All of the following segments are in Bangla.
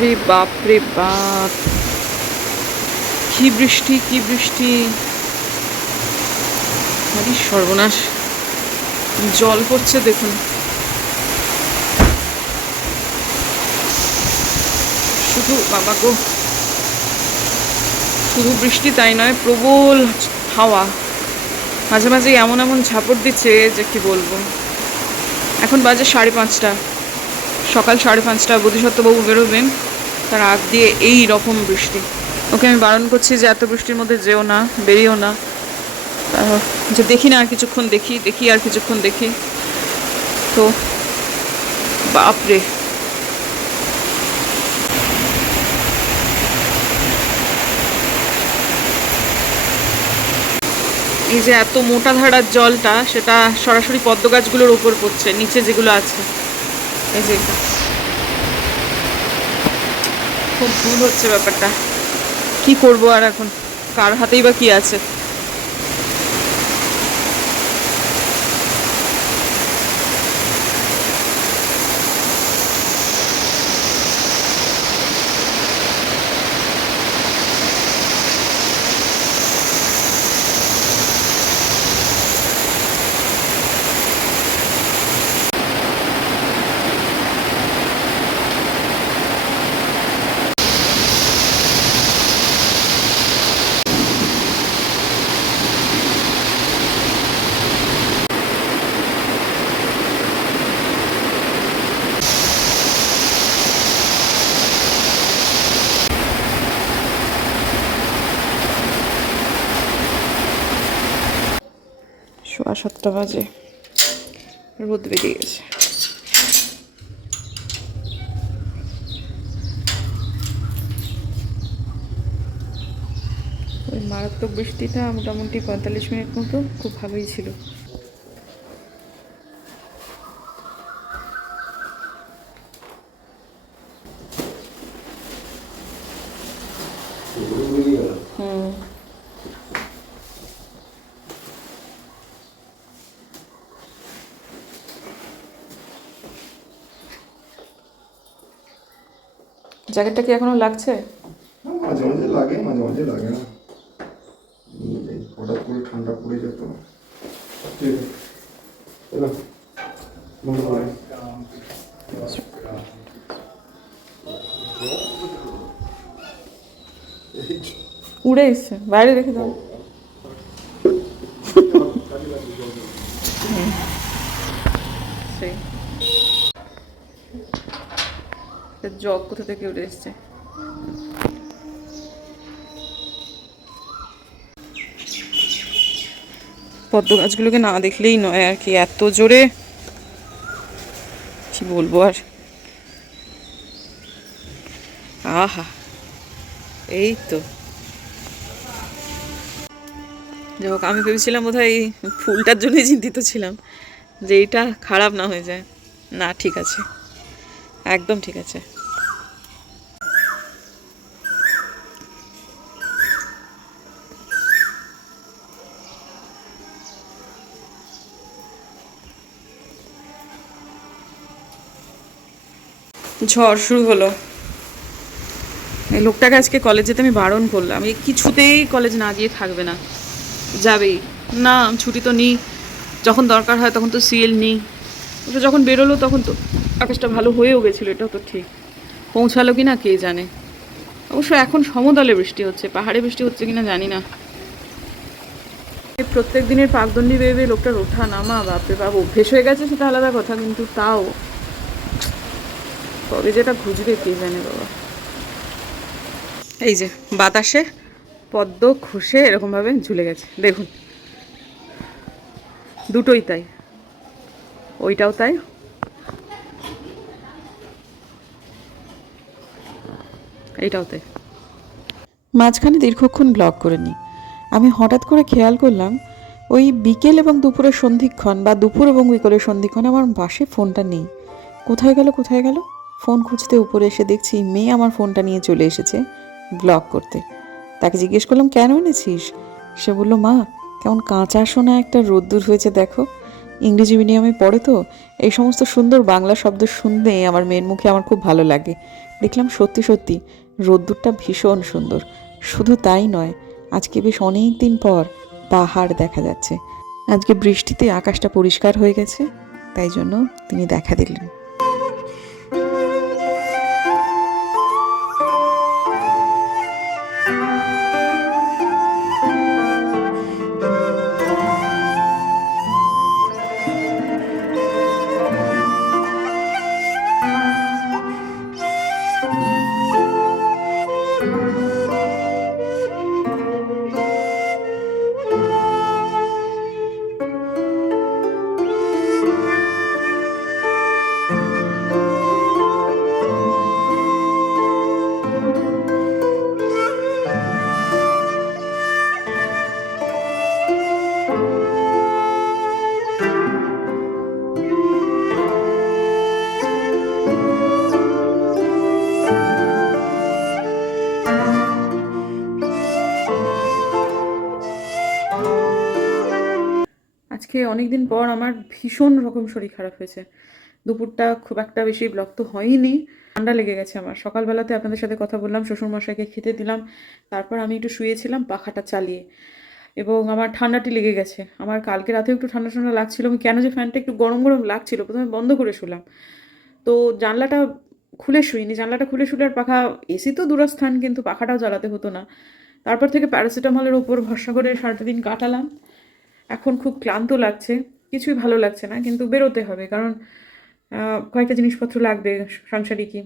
রে বাপ রে বাপ, কি বৃষ্টি কি বৃষ্টি, আরে সর্বনাশ, জল পড়ছে দেখুন। শুধু বাবা গো, শুধু বৃষ্টি তাই নয়, প্রবল হাওয়া, মাঝে মাঝে এমন এমন ঝাপট দিচ্ছে যে কি বলবো। এখন বাজে 5:30, সকাল 5:30, বোধিসত্ত্ববাবু বেরোবেন, তার আগ দিয়ে এই রকম বৃষ্টি। ওকে আমি বারণ করছি যে এত বৃষ্টির মধ্যে যেও না, বেরিও না। যে দেখি না আর কিছুক্ষণ, দেখি আর কিছুক্ষণ দেখি, তো বাপরে। এই যে এত মোটা ধারার জলটা, সেটা সরাসরি পদ্ম গাছগুলোর উপর পড়ছে, নিচে যেগুলো আছে। এই যে খুব ভুল হচ্ছে ব্যাপারটা, কি করব আর এখন, কার হাতেই বা কি আছে। সোয়া 7টা বাজে, রোদ বেরিয়ে গেছে। ওই মারাত্মক বৃষ্টিটা মোটামুটি 45 মিনিট মতো খুব ভালোই ছিল। জ্যাকেটটা কি এখনো লাগছে? মাঝে মাঝে লাগে, মাঝে মাঝে লাগে না, হঠাৎ করে ঠান্ডা পড়ে যেত। ঠিক আছে, উড়ে এসছে, বাইরে রেখে দাও। সেই জগ কোথা থেকে উড়ে এসছে। পদ্ম গাছগুলোকে না দেখলেই নয় আর কি, এত জোরে কি বলবো আর। আহা, এই তো যাই হোক, আমি ভেবেছিলাম বোধহয় এই ফুলটার জন্যই চিন্তিত ছিলাম যে এইটা খারাপ না হয়ে যায়। না, ঠিক আছে, একদম ঠিক আছে। ঝড় শুরু হলো। এই লোকটাকে আজকে কলেজ যেতে আমি বারণ করলাম, এই কিছুতেই কলেজ না গিয়ে থাকবে না, যাবেই না। ছুটি তো নিই, যখন দরকার হয় তখন তো সিএল নিই। ওটা যখন বেরোলো তখন তো আকাশটা ভালো হয়েও গেছিলো, এটাও তো ঠিক। পৌঁছালো কি না কে জানে। অবশ্য এখন সমতলে বৃষ্টি হচ্ছে, পাহাড়ে বৃষ্টি হচ্ছে কিনা জানি না। প্রত্যেক দিনের পাকদণ্ডি বেয়ে লোকটার ওঠা নামা, বাপরে বাপ, অভ্যেস হয়ে গেছে সেটা আলাদা কথা, কিন্তু তাও তবে যেটা খুঁজবে কে জানে বাবা। এই যে বাতাসে পদ্ম খসে এরকমভাবে ঝুলে গেছে দেখুন, দুটোই তাই, ওইটাও তাই, এইটাও তাই। মাঝখানে দীর্ঘক্ষণ ব্লগ করে নিই। আমি হঠাৎ করে খেয়াল করলাম ওই বিকেল এবং দুপুরের সন্ধিক্ষণ বা দুপুর এবং বিকেলের সন্ধিক্ষণ আমার পাশে ফোনটা নেই। কোথায় গেল? ফোন খুঁজতে উপরে এসে দেখছি মেয়ে আমার ফোনটা নিয়ে চলে এসেছে ব্লগ করতে। তাকে জিজ্ঞেস করলাম, কেন এনেছিস? সে বলল, মা, কেমন কাঁচা শোনা একটা রোদ্দুর হয়েছে দেখো। ইংরেজি মিডিয়ামে পড়ে তো, এই সমস্ত সুন্দর বাংলা শব্দ শুনতে আমার মেয়ের মুখে আমার খুব ভালো লাগে। দেখলাম সত্যি সত্যি রোদ্দুরটা ভীষণ সুন্দর। শুধু তাই নয়, আজকে বেশ অনেক দিন পর পাহাড় দেখা যাচ্ছে। আজকে বৃষ্টিতে আকাশটা পরিষ্কার হয়ে গেছে, তাই জন্য তিনি দেখা দিলেন। আজকে অনেক দিন পর আমার ভীষণ রকম শরীর খারাপ হয়েছে। দুপুরটা খুব একটা বেশি ব্লক তো হয়নি, ঠান্ডা লেগে গেছে আমার। সকালবেলাতে আপনাদের সাথে কথা বললাম, শ্বশুরমশাইকে খেতে দিলাম, তারপর আমি একটু শুয়েছিলাম পাখাটা চালিয়ে, এবং আমার ঠান্ডাটি লেগে গেছে। আমার কালকে রাতেও একটু ঠান্ডা ঠান্ডা লাগছিল, আমি কেন যে ফ্যানটা একটু গরম গরম লাগছিল, প্রথমে বন্ধ করে শুলাম, তো জানলাটা খুলে শুইনি। জানলাটা খুলে শুলে আর পাখা, এসি তো দূরস্থান, কিন্তু পাখাটাও জ্বালাতে হতো না। তারপর থেকে প্যারাসিটামলের ওপর ভরসা করে সারাটা দিন কাটালাম। এখন খুব ক্লান্ত লাগছে, কিছুই ভালো লাগছে না, কিন্তু বেরোতে হবে, কারণ কয়েকটা জিনিসপত্র লাগবে সাংসারিকই,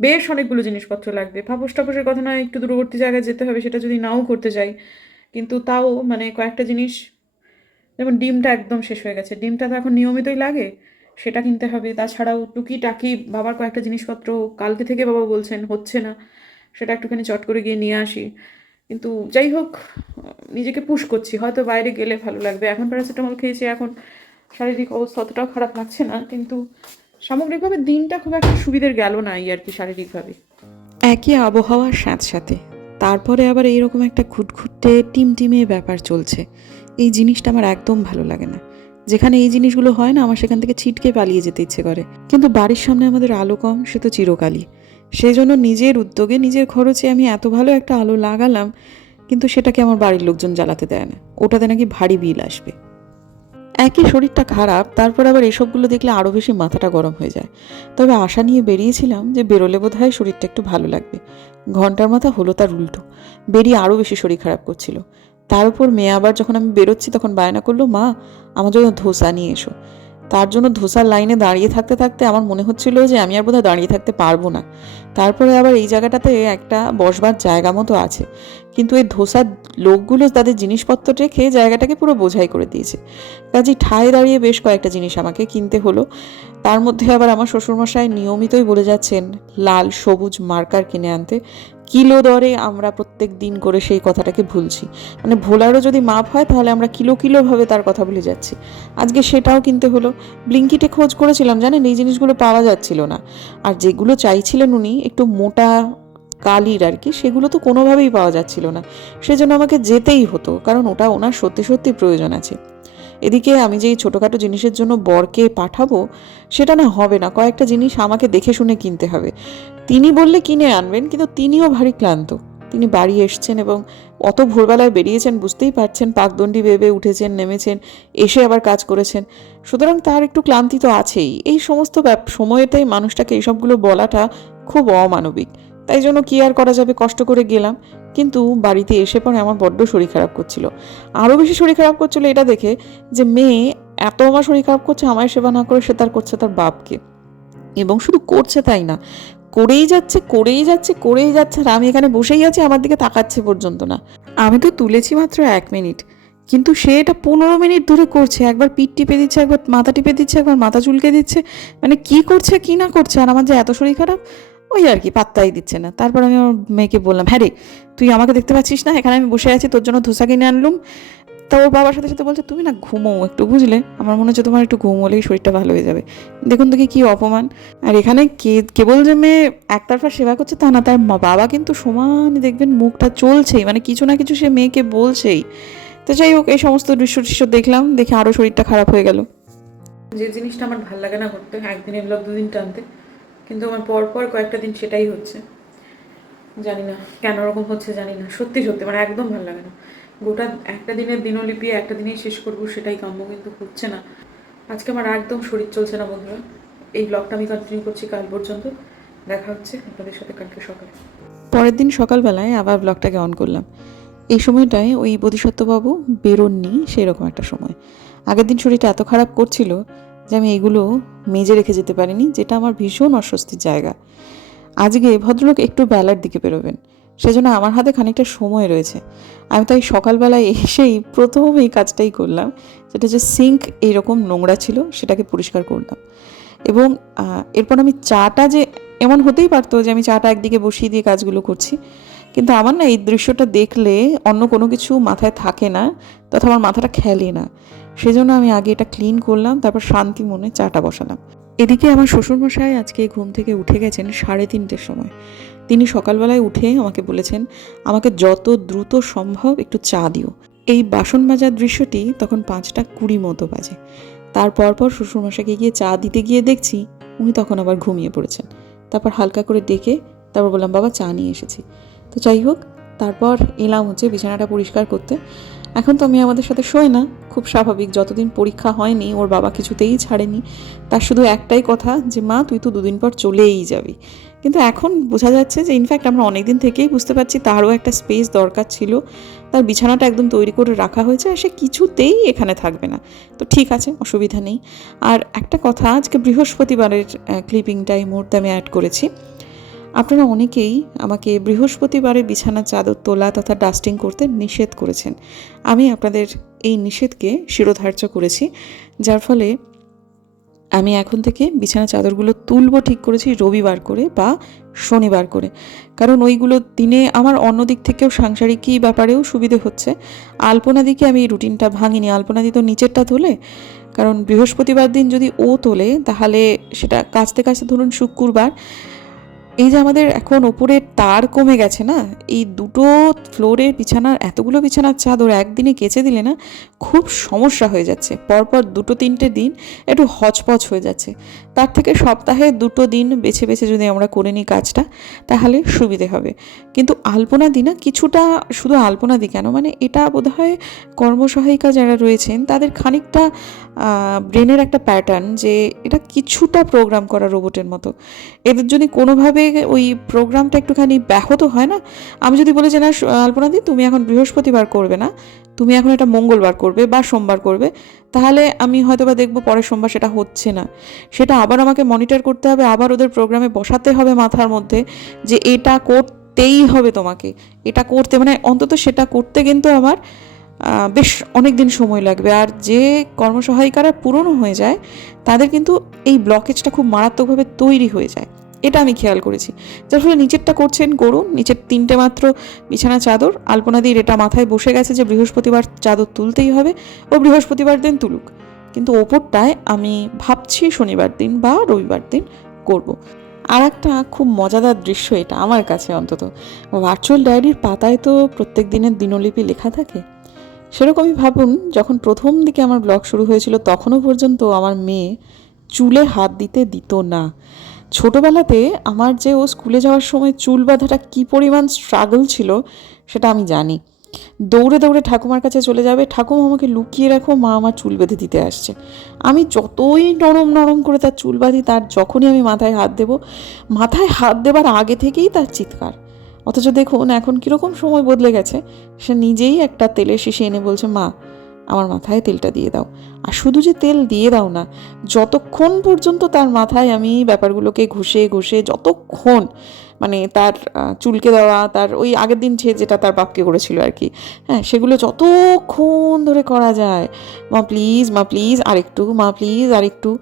বেশ অনেকগুলো জিনিসপত্র লাগবে। পাপোশ টাপোশের কথা নয়, একটু দূরবর্তী জায়গায় যেতে হবে, সেটা যদি নাও করতে যাই, কিন্তু তাও মানে কয়েকটা জিনিস, যেমন ডিমটা একদম শেষ হয়ে গেছে, ডিমটা তো এখন নিয়মিতই লাগে, সেটা কিনতে হবে। তাছাড়াও টুকিটাকি বাবার কয়েকটা জিনিসপত্র কালকে থেকে বাবা বলছেন হচ্ছে না, সেটা একটুখানি চট করে গিয়ে নিয়ে আসি। কিন্তু যাই হোক, নিজেকে পুশ করছি, হয়তো বাইরে গেলে ভালো লাগবে। এখন প্যারাসিটামল খেয়েছি, এখন শারীরিক অবস্থা অতটাও খারাপ লাগছে না, কিন্তু সামগ্রিকভাবে দিনটা খুব একটা সুবিধের গেল না এই আর কি, শারীরিকভাবে। একই আবহাওয়ার সাথে সাথে তারপরে আবার এইরকম একটা ঘুটঘুটে টিমটিমে ব্যাপার চলছে। এই জিনিসটা আমার একদম ভালো লাগে না। যেখানে এই জিনিসগুলো হয় না, আমার সেখান থেকে ছিটকে পালিয়ে যেতে ইচ্ছে করে। কিন্তু বাড়ির সামনে আমাদের আলো কম, সে তো চিরকালই। সেই জন্য নিজের উদ্যোগে নিজের খরচে আমি এত ভালো একটা আলো লাগালাম, কিন্তু সেটাকে আমার বাড়ির লোকজন জ্বালাতে দেয় না, ওটাতে নাকি ভারী বিল আসবে। একই শরীরটা খারাপ, তারপর আবার এসবগুলো দেখলে আরও বেশি মাথাটা গরম হয়ে যায়। তবে আশা নিয়ে বেরিয়েছিলাম যে বেরোলে বোধহয় শরীরটা একটু ভালো লাগবে। ঘন্টার মাথা হলো তার উল্টো, বেরিয়ে আরও বেশি শরীর খারাপ করছিল। তার উপর মেয়ে আবার যখন আমি বেরোচ্ছি তখন বায়না করলো, মা আমার জন্য ধোসা নিয়ে এসো। তার জন্য ধোসার লাইনে দাঁড়িয়ে থাকতে থাকতে আমার মনে হচ্ছিল যে আমি আর বোধহয় দাঁড়িয়ে থাকতে পারবো না। তারপরে আবার এই জায়গাটাতে একটা বসবার জায়গা মতো আছে, কিন্তু এই ধোসার লোকগুলো তাদের জিনিসপত্র রেখে জায়গাটাকে পুরো বোঝাই করে দিয়েছে। কাজেই ঠায় দাঁড়িয়ে বেশ কয়েকটা জিনিস আমাকে কিনতে হলো। তার মধ্যে আবার আমার শ্বশুরমশাই নিয়মিতই বলে যাচ্ছেন লাল সবুজ মার্কার কিনে আনতে। কিলো দরে আমরা প্রত্যেক দিন করে সেই কথাটাকে ভুলছি, মানে ভোলারও যদি মাপ হয় তাহলে আমরা কিলো কিলোভাবে তার কথা ভুলে যাচ্ছি। আজকে সেটাও কিনতে হলো। ব্লিঙ্কিটে খোঁজ করেছিলাম, জানেন এই জিনিসগুলো পাওয়া যাচ্ছিল না। আর যেগুলো চাইছিলেন উনি একটু মোটা কালির আর কি, সেগুলো তো কোনোভাবেই পাওয়া যাচ্ছিল না। সেজন্য আমাকে যেতেই হতো, কারণ ওটা ওনার সত্যি সত্যি প্রয়োজন আছে। এদিকে আমি যেই ছোটোখাটো জিনিসের জন্য বরকে পাঠাবো, সেটা না হবে না, কয়েকটা জিনিস আমাকে দেখে শুনে কিনতে হবে। তিনি বললে কিনে আনবেন, কিন্তু তিনিও ভারী ক্লান্ত। তিনি বাড়ি এসছেন এবং অত ভোরবেলায় বেরিয়েছেন, বুঝতেই পারছেন, পাকদণ্ডি বেবে উঠেছেন নেমেছেন, এসে আবার কাজ করেছেন। সুতরাং তার একটু ক্লান্তি তো আছেই। এই সমস্ত সময়েতেই মানুষটাকে এইসবগুলো বলাটা খুব অমানবিক। তাই জন্য কি আর করা যাবে, কষ্ট করে গেলাম। কিন্তু বাড়িতে এসে পরে আমার বড্ড শরীর খারাপ করছিল। আরও বেশি শরীর খারাপ করছিল এটা দেখে যে মেয়ে এত আমার শরীর খারাপ করছে, আমায় সেবা না করে সে তার করছে তার বাপকে। এবং শুধু করছে তাই না, করেই যাচ্ছে করেই যাচ্ছে করেই যাচ্ছে, আর আমি এখানে বসেই আছি, আমার দিকে তাকাচ্ছে পর্যন্ত না। আমি তো তুলেছি মাত্র 1 মিনিট, কিন্তু সে এটা 15 মিনিট ধরে করছে। একবার পিঠ টিপে দিচ্ছে, একবার মাথা টিপে দিচ্ছে, একবার মাথা চুলকে দিচ্ছে, মানে কি করছে কি না করছে। আর আমার যে এত শরীর খারাপ, ওই আর কি পাত্তাই দিচ্ছে না। তারপর আমি আমার মেয়েকে বললাম, হ্যাঁ রে, তুই আমাকে দেখতে পাচ্ছিস না, এখানে আমি বসে আছি, তোর জন্য ধোসা কিনে আনলুম। তা ওর বাবার সাথে সাথে বলছে, তুমি না ঘুমো একটু, বুঝলে, আমার মনে হচ্ছে তোমার একটু ঘুম হলেই শরীরটা ভালো হয়ে যাবে। দেখুন তো কি অপমান। আর এখানে কেবল যে মেয়ে একতরফা সেবা করছে তা না, তার বাবা কিন্তু সমান দেখবেন মুখটা চলছেই, মানে কিছু না কিছু সে মেয়েকে বলছেই। তো যাই হোক, এই সমস্ত দৃশ্য দেখলাম, দেখে আরও শরীরটা খারাপ হয়ে গেল। যে জিনিসটা আমার ভালো লাগে না করতে, একদিনের ব্লগ 2 দিন টানতে, কিন্তু আমার পরপর কয়েকটা দিন সেটাই হচ্ছে। জানি না কেন ওরকম হচ্ছে, জানি না, সত্যি সত্যি মানে একদম ভালো লাগে না। গোটা একটা দিনের দিনলিপি একটা দিনেই শেষ করবো সেটাই কাম্য, কিন্তু হচ্ছে না। আজকে আমার একদম শরীর চলছে না বন্ধুরা। এই ব্লগটা আমি কন্টিনিউ করছি কাল পর্যন্ত। দেখা হচ্ছে আপনাদের সাথে কালকে সকালে। পরের দিন সকালবেলায় আবার ব্লগটাকে অন করলাম। এই সময়টায় ওই বোধিসত্ত্ববাবু বেরোননি, সেরকম একটা সময়। আগের দিন শরীরটা এত খারাপ করছিল যে আমি এগুলো মেজে রেখে যেতে পারিনি, যেটা আমার ভীষণ অস্বস্তির জায়গা। আজকে ভদ্রলোক একটু বেলার দিকে বেরোবেন, সেজন্য আমার হাতে খানিকটা সময় রয়েছে। আমি তাই সকালবেলায় এসেই প্রথম এই কাজটাই করলাম, সেটা হচ্ছে সিঙ্ক এইরকম নোংরা ছিল সেটাকে পরিষ্কার করলাম। এবং এরপর আমি চাটা, যে এমন হতেই পারতো যে আমি চাটা একদিকে বসিয়ে দিয়ে কাজগুলো করছি, কিন্তু আমার না এই দৃশ্যটা দেখলে অন্য কোনো কিছু মাথায় থাকে না, তথা আমার মাথাটা খেলে না। সেজন্য আমি আগে এটা ক্লিন করলাম, তারপর শান্তি মনে চাটা বসালাম। এদিকে আমার শ্বশুরমশাই আজকে ঘুম থেকে উঠে গেছেন 3:30 সময়। তিনি সকালবেলায় উঠে আমাকে বলেছেন আমাকে যত দ্রুত সম্ভব একটু চা দিও। এই বাসন মাজার দৃশ্যটি তখন 5:20 মতো বাজে। তারপর শ্বশুরমশাইকে গিয়ে চা দিতে গিয়ে দেখছি উনি তখন আবার ঘুমিয়ে পড়েছেন। তারপর হালকা করে ডেকে তারপর বললাম বাবা চা নিয়ে এসেছি। তো যাই হোক, তারপর এলাম হচ্ছে বিছানাটা পরিষ্কার করতে। এখন তো আমি আমাদের সাথে শোয় না, খুব স্বাভাবিক, যতদিন পরীক্ষা হয়নি ওর বাবা কিছুতেই ছাড়েনি। তার শুধু একটাই কথা যে মা তুই তো 2 দিন পর চলেই যাবি। কিন্তু এখন বোঝা যাচ্ছে যে ইনফ্যাক্ট আমরা অনেক দিন থেকেই বুঝতে পারছি তারও একটা স্পেস দরকার ছিল। তার বিছানাটা একদম তৈরি করে রাখা হয়েছে আর সে কিছুতেই এখানে থাকবে না। তো ঠিক আছে, অসুবিধা নেই। আর একটা কথা, আজকে বৃহস্পতিবারের ক্লিপিংটা এই মুহূর্তে আমি অ্যাড করেছি। আপনারা অনেকেই আমাকে বৃহস্পতিবারে বিছানার চাদর তোলা তথা ডাস্টিং করতে নিষেধ করেছেন। আমি আপনাদের এই নিষেধকে শিরোধার্য করেছি, যার ফলে আমি এখন থেকে বিছানা চাদরগুলো তুলব ঠিক করেছি রবিবার করে বা শনিবার করে। কারণ ওইগুলো দিনে আমার অন্য দিক থেকেও সাংসারিকই ব্যাপারেও সুবিধে হচ্ছে। আলপনা দিকে আমি এই রুটিনটা ভাঙিনি। আলপনা দি তো নিচেরটা তোলে, কারণ বৃহস্পতিবার দিন যদি ও তোলে তাহলে সেটা কাচতে কাচতে ধরুন শুক্রবার। এই যে আমাদের এখন ওপরের তার কমে গেছে না, এই 2টো ফ্লোরের বিছানার এতগুলো বিছানার চাদর একদিনে কেচে দিলে না খুব সমস্যা হয়ে যাচ্ছে। পরপর 2-3টে দিন একটু হচপচ হয়ে যাচ্ছে। তার থেকে সপ্তাহে 2টো দিন বেছে বেছে যদি আমরা করে নিই কাজটা, তাহলে সুবিধে হবে। কিন্তু আলপনা দি না কিছুটা, শুধু আলপনা দি কেন, মানে এটা বোধহয় কর্মসহায়িকা যারা রয়েছেন তাদের খানিকটা ব্রেনের একটা প্যাটার্ন, যে এটা কিছুটা প্রোগ্রাম করা রোবটের মতো। এদের যদি কোনোভাবে ওই প্রোগ্রামটা একটুখানি ব্যাহত হয় না, আমি যদি বলি যে না আলপনা দি তুমি এখন বৃহস্পতিবার করবে না, তুমি এখন এটা মঙ্গলবার করবে বা সোমবার করবে, তাহলে আমি হয়তো বা দেখবো পরের সোমবার সেটা হচ্ছে না। সেটা আবার আমাকে মনিটর করতে হবে, আবার ওদের প্রোগ্রামে বসাতে হবে মাথার মধ্যে যে এটা করতেই হবে তোমাকে, এটা করতে, মানে অন্তত সেটা করতে কিন্তু আমার বেশ অনেক দিন সময় লাগবে। আর যে কর্মসহায়িকারা পুরনো হয়ে যায় তাদের কিন্তু এই ব্লকেজটা খুব মারাত্মকভাবে তৈরি হয়ে যায়, এটা আমি খেয়াল করেছি। যার ফলে নিচেরটা করছেন করুন, নিচের 3টে মাত্র বিছানা চাদর আলপনা দিয়ে এটা মাথায় বসে গেছে যে বৃহস্পতিবার চাদর তুলতেই হবে, ও বৃহস্পতিবার দিন তুলুক। কিন্তু ওপরটায় আমি ভাবছি শনিবার দিন বা রবিবার দিন করব। আর একটা খুব মজাদার দৃশ্য এটা আমার কাছে অন্তত, ভার্চুয়াল ডায়েরির পাতায় তো প্রত্যেক দিনের দিনলিপি লেখা থাকে। সেরকমই ভাবুন, যখন প্রথম দিকে আমার ব্লগ শুরু হয়েছিল তখনও পর্যন্ত আমার মেয়ে চুলে হাত দিতে দিত না। ছোটোবেলাতে আমার যে ও স্কুলে যাওয়ার সময় চুল বাঁধাটা কী পরিমাণ স্ট্রাগল ছিল সেটা আমি জানি। দৌড়ে দৌড়ে ঠাকুমার কাছে চলে যাবে, ঠাকুমা আমাকে লুকিয়ে রাখো, মা আমার চুল বেঁধে দিতে আসছে। আমি যতই নরম নরম করে তার চুল বাঁধি, তার যখনই আমি মাথায় হাত দেব, মাথায় হাত দেবার আগে থেকেই তার চিৎকার। অথচ দেখুন এখন কীরকম সময় বদলে গেছে, সে নিজেই একটা তেলের শিশি এনে বলছে মা আমার মাথায় তেলটা দিয়ে দাও। আর শুধু যে তেল দিয়ে দাও না, যতক্ষণ পর্যন্ত তার মাথায় আমি ব্যাপারগুলোকে ঘষে ঘষে যতক্ষণ, মানে তার চুলকে দেওয়া, তার ওই আগের দিন সে যেটা তার বাপকে করেছিল আর কি, হ্যাঁ সেগুলো যতক্ষণ ধরে করা যায়, মা প্লিজ আরেকটু, মা প্লিজ আরেকটু।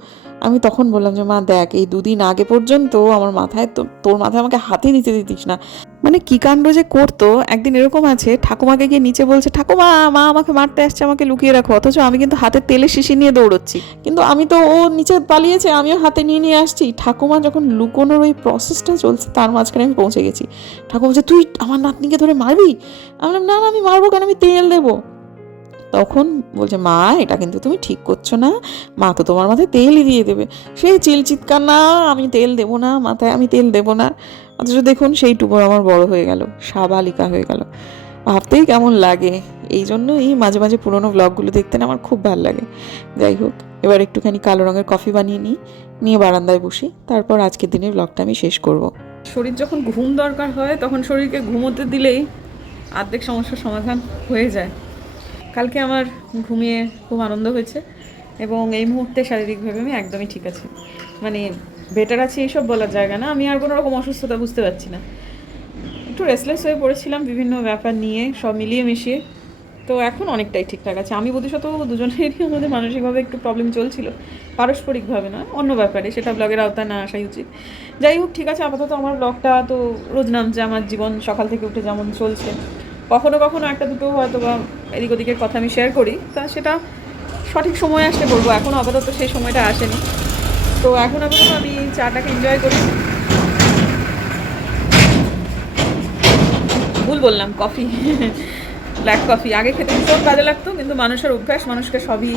আমি তখন বললাম যে মা দেখ এই 2 দিন আগে পর্যন্ত আমার মাথায় তোর মাথায় আমাকে হাতে নিতে দিতিস না। মানে কী কাণ্ড যে করতো। একদিন এরকম আছে ঠাকুমাকে গিয়ে নিচে বলছে ঠাকুমা মা আমাকে মারতে আসছে, আমাকে লুকিয়ে রাখো, অথচ আমি কিন্তু হাতে তেলের শিশি নিয়ে দৌড়চ্ছি। কিন্তু আমি তো, ও নিচে পালিয়েছে, আমিও হাতে নিয়ে নিয়ে আসছি। ঠাকুমা যখন লুকোনোর ওই প্রসেসটা চলছে তার মাঝখানে আমি পৌঁছে গেছি। ঠাকুমা বলছে তুই আমার নাতনিকে ধরে মারবি? আমি বললাম না আমি মারবো কেন, আমি তেল দেবো। তখন বলছে, মা এটা কিন্তু তুমি ঠিক করছো না, মা তো তোমার মাথায় তেলই দিয়ে দেবে। সেই চিৎকার, না আমি তেল দেবো না, মাথায় আমি তেল দেবো না। অথচ দেখুন সেইটুকু আমার বড় হয়ে গেল, সাবালিকা হয়ে গেল। ভাবতেই কেমন লাগে। এই জন্যই মাঝে মাঝে পুরোনো ব্লগগুলো দেখতে না আমার খুব ভালো লাগে। যাই হোক, এবার একটুখানি কালো রঙের কফি বানিয়ে নিয়ে বারান্দায় বসি, তারপর আজকের দিনের ব্লগটা আমি শেষ করব। শরীর যখন ঘুম দরকার হয় তখন শরীরকে ঘুমোতে দিলেই অর্ধেক সমস্যার সমাধান হয়ে যায়। কালকে আমার ঘুমিয়ে খুব আনন্দ হয়েছে এবং এই মুহূর্তে শারীরিকভাবে আমি একদমই ঠিক আছি। মানে বেটার আছি এইসব বলার জায়গা না, আমি আর কোনো রকম অসুস্থতা বুঝতে পারছি না। একটু রেস্টলেস হয়ে পড়েছিলাম বিভিন্ন ব্যাপার নিয়ে, সব মিলিয়ে মিশিয়ে। তো এখন অনেকটাই ঠিকঠাক আছে। আমি বোধহয় দুজনেরই আমাদের মানসিকভাবে একটু প্রবলেম চলছিল, পারস্পরিকভাবে না, অন্য ব্যাপারে, সেটা ব্লগের আওতায় না আসাই উচিত। যাই হোক, ঠিক আছে, আপাতত আমার ব্লগটা তো রোজ নামছে, আমার জীবন সকাল থেকে উঠে যেমন চলছে। কখনো কখনো একটা দুটো হয়তো বা এদিক ওদিকের কথা আমি শেয়ার করি, তা সেটা সঠিক সময় আসলে করবো। এখনও আপাতত সেই সময়টা আসেনি। তো এখন আপাতত আমি চাটাকে এনজয় করি। ভুল বললাম, কফি, ব্ল্যাক কফি। আগে খেতে ভীষণ কাজে লাগতো, কিন্তু মানুষের অভ্যাস মানুষকে সবই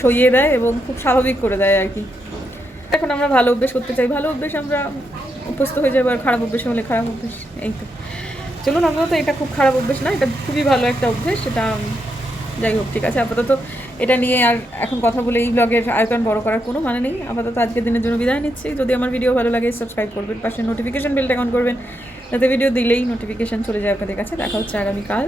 সইয়ে দেয় এবং খুব স্বাভাবিক করে দেয় আর কি। এখন আমরা ভালো অভ্যেস করতে চাই, ভালো অভ্যেস আমরা অভ্যস্ত হয়ে যাবো, আর খারাপ অভ্যেস হলে খারাপ অভ্যেস। এই তো চলুন, আপাতত এটা খুব খারাপ অভ্যেস না, এটা খুবই ভালো একটা অভ্যেস। সেটা যাই হোক, ঠিক আছে, আপাতত এটা নিয়ে আর এখন কথা বলে এই ব্লগের আয়তন বড় করার কোনো মানে নেই। আপাতত আজকের দিনের জন্য বিদায় নিচ্ছি। যদি আমার ভিডিও ভালো লাগে সাবস্ক্রাইব করবেন, পাশে নোটিফিকেশন বেলটা অন করবেন, যাতে ভিডিও দিলেই নোটিফিকেশান চলে যায় আপনাদের কাছে। দেখা হচ্ছে আগামীকাল।